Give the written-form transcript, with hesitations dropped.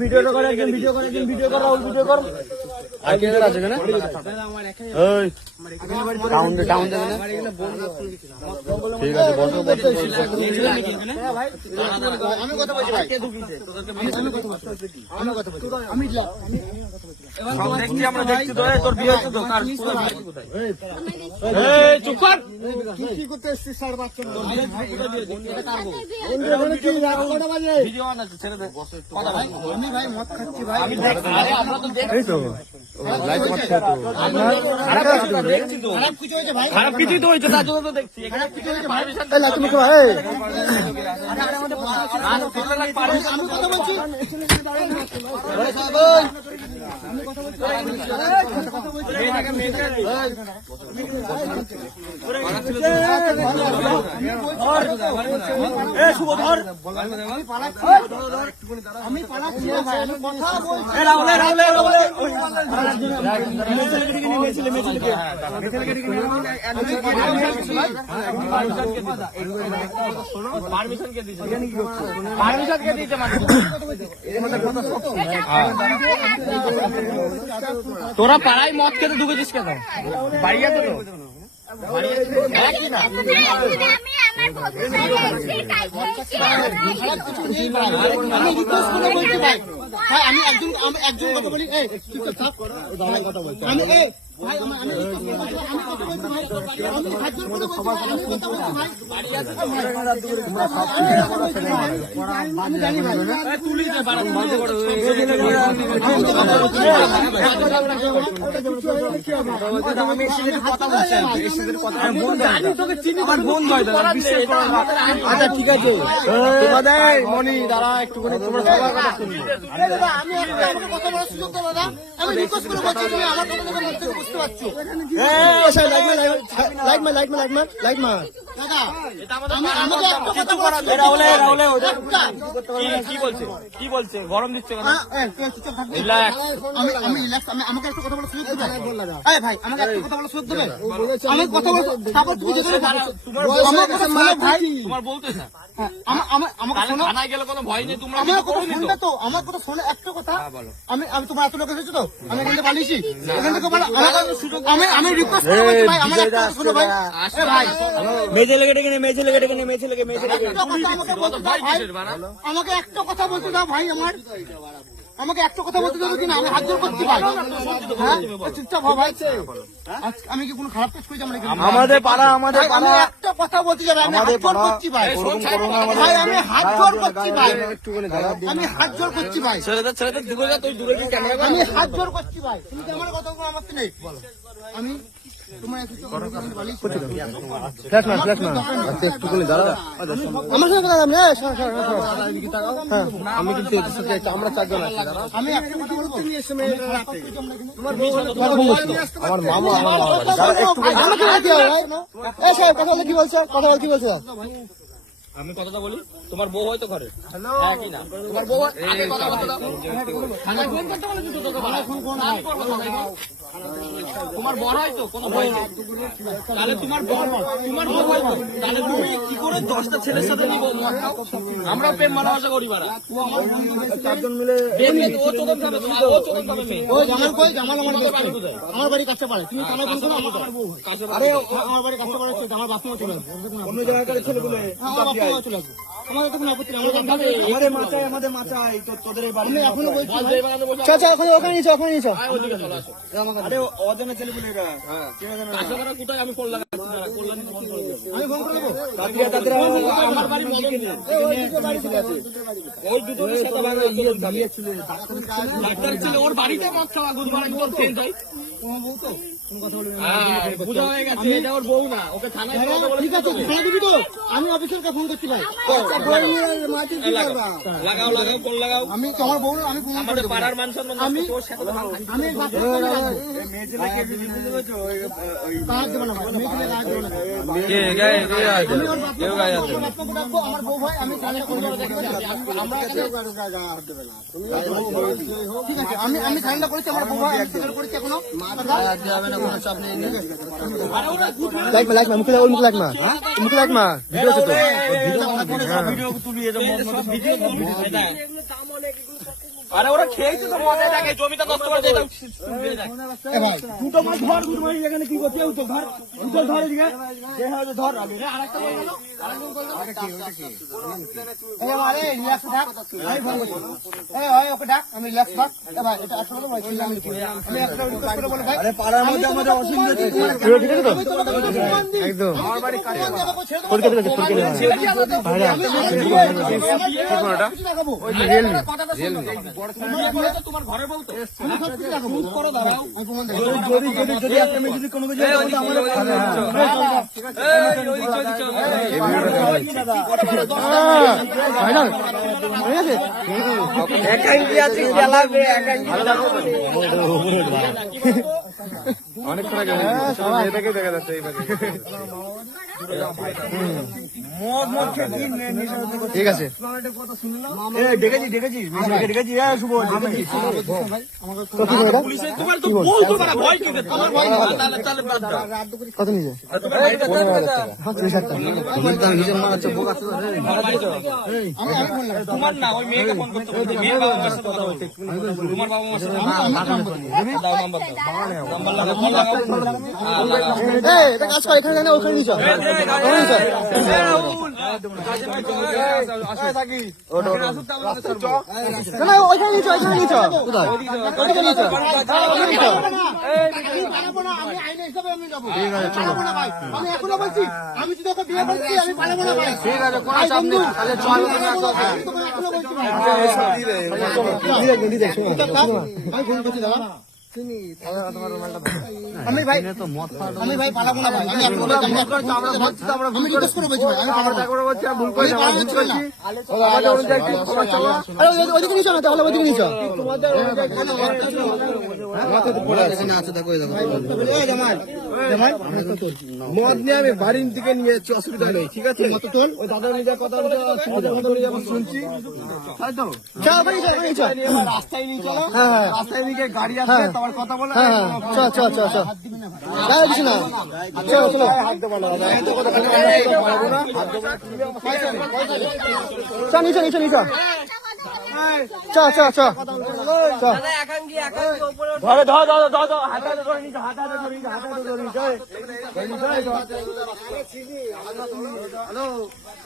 ভিডিওটা করে একজন ভিডিও করে একজন ভিডিও কর রাহুল ভিডিও কর আর কে আছে এখানে এই টাউন টাউন যাবে না ঠিক আছে বন্ধ ভাই আমি কথা বলছি ভাই কে ঢুকিছে তোদেরকে আমি কথা বলছি আমি সব দেখছি আমরা দেখছি তোর বিয়ে হচ্ছে দোকান কোথায় এই চুপ কর তুই কি করতে এসেছিস স্যার বাচ্চা ভাই কোথা দিয়ে এটা কারবো এখানে কি কটা বাজে ভিডিও বানাচ্ছে ছেড়ে দে কথা ভাই আমি ভাই মদ খাচ্ছি ভাই আমি দেখছি আরে আমরা তো দেখছি তো লাইভ করছে তো আমরা দেখছি তো খারাপ কিছু হয়েছে ভাই খারাপ কিছু তো হয়েছে তার জন্য তো দেখছি এখানে কিছু হয়েছে ভাই এই লাইভ মুখ ভাই আরে আমাদের আমি কথা বলছি আরে সাহেব আমি কথা বলছি কথা বলছি মেয়েটাকে এ শুভ ধর আমি পালাচ্ছি ভাই আমি কথা বলছি এ রাহুল পারমিশন কে দিয়েছে পারমিশন কে দিয়েছে মানে তোরা পাড়ায় মদ খেতে ঢুকেছিস কেন বাড়ি আছে তো আমি একজন কথা বলি আমি ভাই আমি কথা বলছি ভাই আমি হাত জোর করে বলছি আমি কথা বলছি ভাই বাড়ি আছে তো ভাই আমি জানি ভাই তুলি না বাড়ি বন্ধ করো আমি এসেদের কথা বলছি এসেদের কথা বন্ধ আমি তোকে চিনি আমার বন্ধ হয় দাদা বিশ্বাস করো আচ্ছা ঠিক আছে তোমাদের মনি দাঁড়া একটু করে তোমরা সবার কথা শুনবে আরে দাদা আমি আপনাকে কথা বলার সুযোগ দাও দাদা আমি রিকোয়েস্ট করে বলছি তুমি আমার কথা বুঝতে পারছো লাইক মা দাদা আমাকে একটা কথা বলা কি বলছে গরম দিচ্ছে কেন আমি রিল্যাক্স আমাকে একটা কথা বলার সুযোগ দেবে এই ভাই আমাকে একটা কথা বলার সুযোগ দেবে আমি কথা বলবো তারপর তুমি যেতে আমার কথা শুনে ভাই তোমার বলতে না আমাকে শোনো থানায় গেলে কোনো ভয় নেই তোমরা আমার কথা শুনবে তো আমার কথা শুনে একটা কথা আমি তোমার এত লোক এসেছো তো আমি এখান থেকে পালিয়েছি এখান থেকে আমি রিকোয়েস্ট করে বলছি ভাই আমার একটা কথা শুনো ভাই এ ভাই মেজে লেগে আমাকে একটা কথা বলতে দাও ভাই আমাকে একটা কথা বলতে দাও কিনা আমি হাত জোর করছি ভাই চুপচাপ ভাই আমি কি কোনো খারাপ কাজ করেছি আমাদের পাড়া আমি একটা কথা বলতে যাবে আমি হাত জোর করছি ভাই আমি হাত জোর করছি ভাই আমি হাত জোর করছি ভাই ছেলেদের দূরে যা তুই দূরে কি ক্যামেরা আমি হাত জোর করছি ভাই তুমি কি আমার কথা বলো আমার তো নেই আমি তোমার একটু আমার সঙ্গে কথা আমি আমি কিন্তু আমরা চারজন আছি আমি আমার মামা কথা বলে কি বলছে আমি কথাটা বলি তোমার বউ হয়তো ঘরে হ্যাঁ কি না তোমার বউ আগে কথা বলতে দাও ফোন করতে বলে কিন্তু তোকে ফোন কোন তোমার বড় হয়তো কোনো ভয় নেই তাহলে তোমার বউ হয়তো তাহলে তুমি কি করে 10টা ছেলের সাথে নিব আমরা প্রেম ভালোবাসা করি বাড়া চারজন মিলে দেখলে ও চোদন যাবে ও জামাল কই জামাল আমার বাড়ি কাছে পারে তুমি থানায় ফোন করো আমার বউ আরে আমার বাড়ি কাছে পারে আমার বাপমা চলে আসবে অন্য জায়গায় ছেলেগুলো আমার বাপমা চলে আসবে আমাদের কোনো আপত্তি নেই আমাদের মাচায় তো তোদের বাড়ি আমি এখনো বলছি চাচা ওখানে নিচে আরে অজানা ছেলেগুলো এরা হ্যাঁ কাছে করা কোথায় আমি ফোন লাগাচ্ছি না কল্যাণ ফোন করব আমি ফোন করব তাদের আমার বাড়ি মধ্যে ওই বাড়ি ছিল আছে ওই দুটোর সাথে ভাগা দাঁড়িয়ে ছিল ডাক্তার ছিল ওর বাড়িতে মত খাওয়া গুরবার একদম ফেল যায় তোমার বউ তো কোন কথা বলবে বুঝা হয়ে গেছে এটা ওর বউ না ওকে থানায় কথা বলে ঠিক আছে থানা দিবি তো আমি অফিসারকে ফোন করছি ভাই আচ্ছা বই নিয়ে মাটি কি করবা লাগাও ফোন লাগাও আমি তোমার বউ আমি ফোন আমাদের পাড়ার মানুষ আমি তোর সাথে আমি মেয়ে ছেলেকে দিদি বুঝছো ওই কাজ দেব না ভাই মেয়ে ছেলে কাজ দেব না কে গায় কেউ গায় আছে আমার বউ ভাই আমি থানায় ফোন করে দেখব আমরা কেউ গায় হাত দেবে না তুমি ঠিক আছে আমি থানাটা করেছি আমার বউ ভাই আমি করেছি এখনো লাইক মা মুখে ওর মুখ লাইক মা মুখে লাইক মা ভিডিও আছে তো আরে ওরা খেয়েছে তো মজা দেখে জমিটা নষ্ট করে দিয়ে দুটো মাছ ধর দুটো মাছ এখানে কি করছে তো ধর দুটো ধর এদিকে যে হয় ধর আগে আরেকটা বল গেল আরে রিল্যাক্স থাক আমি ফোন করছি ওই ওকে ডাক আমি রিল্যাক্স থাক ভাই এটা আসলে বলছি আমি একটা রিকোয়েস্ট করে বলে ভাই আরে পাড়ার মধ্যে আমাদের অসীম ঠিক আছে তো একদম আমার বাড়ি কাছে পরীক্ষা দিতে ভাইরা ওই রিয়েলমি তোমার ঘরে বলতো করো দাঁড়াও যদি একটা মেয়ে যদি কোনো কিছু অনেকক্ষণ আগে এটাকে দেখা যাচ্ছে ঠিক আছে ডেকেছি শুভ কত নিচে তোমার না ওই মেয়েকে ফোন করতে বলতে মেয়ের বাবা মার সাথে কথা বলতে তোমার বাবা মার সাথে দাও নাম্বার লাগাও ফোন লাগাও এটা কাজ করে এখানে ওখানে নিচে আমি এখনো বলছি আমি যদি ওকে বিয়ে করছি আমি পালাবো না ভাই ঠিক আছে কোন সামনে তাহলে চল আমি ফোন করছি দাদা আমি ভাই পালাবো না ভাই আমি রিকোয়েস্ট করে বলছি ভাই আমি ভুল করেছি ওইদিকে নিচে না তাহলে ওইদিকে নিচে মদ নিয়ে আমি বাড়ির দিকে নিয়ে যাচ্ছি অসুবিধা নেই ঠিক আছে ওই দাদা নিজের কথা শুনছি রাস্তায় নিয়ে চলো রাস্তায় নিয়ে গাড়ি আসবে তোমার কথা বলে কিছু না চলো চলো নিচে নিচে নিচে ধরে ধর হাতে ধরে নিচে হাতে ধরে নিচে